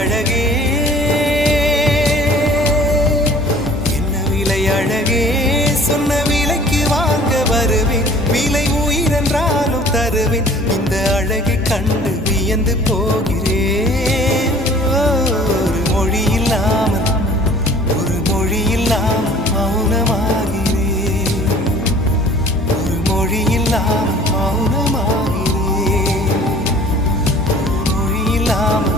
அழகே என்ன விலை அழகே சொன்ன விலைக்கு வாங்க வருவேன் விலை உயிரென்றாலும் தருவேன் இந்த அழகை கண்டு வியந்து போகிறேன் ஒரு மொழி இல்லாமல் ஒரு மொழி இல்லாமல் மௌனமாகிறேன் ஒரு மொழி இல்லாமல் மௌனமாகிறேன் ஒரு மொழி இல்லாமல்